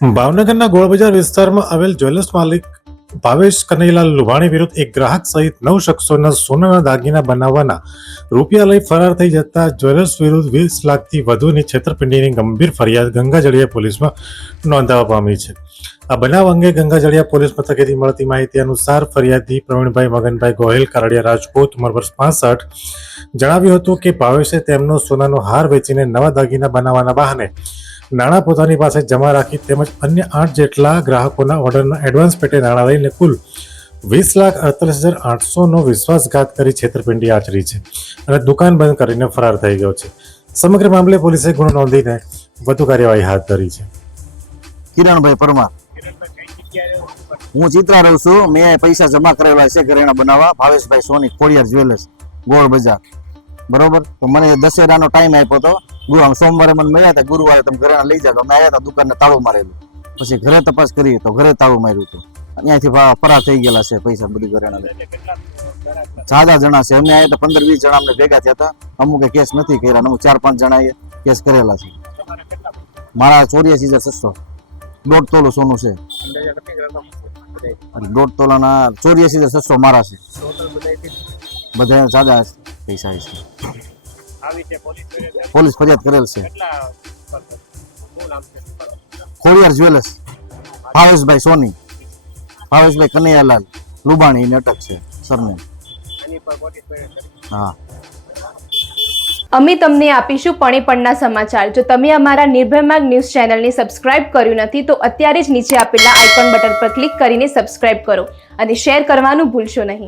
ભાવનગરના ગોળબજાર વિસ્તારમાં આવેલ જ્વેલર્સ માલિક ભાવેશ કનૈલાલ લુભાણી વિરુદ્ધ એક ગ્રાહક સહિત નવ શખ્સોના સોનાના દાગીના બનાવવાના રૂપિયા લઈ ફરાર થઈ જતા જ્વેલર્સ વિરુદ્ધ વીસ લાખથી વધુની છેતરપિંડીની ગંભીર ફરિયાદ ગંગાજળિયા પોલીસમાં નોંધાવવા પામી છે. આ બનાવ અંગે ગંગાજળિયા પોલીસ મથકેથી મળતી માહિતી અનુસાર ફરિયાદી પ્રવીણભાઈ મગનભાઈ ગોહિલ કારડિયા રાજપૂત ઉંમર વર્ષ પાસઠ જણાવ્યું હતું કે ભાવેશે તેમનો સોનાનો હાર વેચીને નવા દાગીના બનાવવાના બહાને નાણાં પોતાની પાસે જમા રાખી તેમજ અન્ય આઠ જેટલા ગ્રાહકોના ઓર્ડરના એડવાન્સ પેટે નાણાં લઈને કુલ વીસ લાખ અડતાલીસ હજાર આઠસોનો વિશ્વાસઘાત કરી છેતરપિંડી આચરી છે અને દુકાન બંધ કરીને ફરાર થઈ ગયો છે. સમગ્ર મામલે પોલીસે ગુનો નોંધીને વધુ કાર્યવાહી હાથ ધરી છે. કિરણભાઈ પરમાર. હું ચિત્રા રહું છું. મેં પૈસા જમા કરેલા છે ઘરેણા બનાવવા. ભાવેશભાઈ સોની, ખોડિયાર જ્વેલર્સ, ગોળ બજાર. બરોબર? તો મને દશેરાનો ટાઈમ આપ્યો હતો સોમવારે મને મળ્યા હતા ગુરુવારે તમે ઘરે લઈ જાઓ. અમે આવ્યા હતા દુકાનને તાળું મારેલું. પછી ઘરે તપાસ કરી તો ઘરે તાળું માર્યું હતું. અહીંયાથી ફરાર થઈ ગયેલા છે પૈસા બધી લઈ. સાદા જણા છે. અમે આવ્યા તો પંદર વીસ જણા અમને ભેગા થયા હતા. અમુકે કેસ નથી કર્યા અમુક ચાર પાંચ જણાએ કેસ કરેલા છે. મારા ચોર્યાસી હજાર છસો. દોઢ તોલું સોનું છે. દોઢ તોલાના ચોર્યાસી હજાર છસો મારા છે. બધા સાદા પૈસા છે. પોલીસ ફરિયાદ કરેલ છે. ખોડિયાર જ્વેલર્સ. ભાવેશભાઈ સોની. ભાવેશભાઈ કનૈયાલાલ લુબાણી એને અટક છે સરને હા. અમે તમને આપીશું પણે પણના સમાચાર. જો તમે અમારા નિર્ભય માર્ગ ન્યૂઝ ચેનલને સબસ્ક્રાઇબ કર્યું નથી તો અત્યારે જ નીચે આપેલા આઇકોન બટન પર ક્લિક કરીને સબસ્ક્રાઇબ કરો અને શેર કરવાનું ભૂલશો નહીં.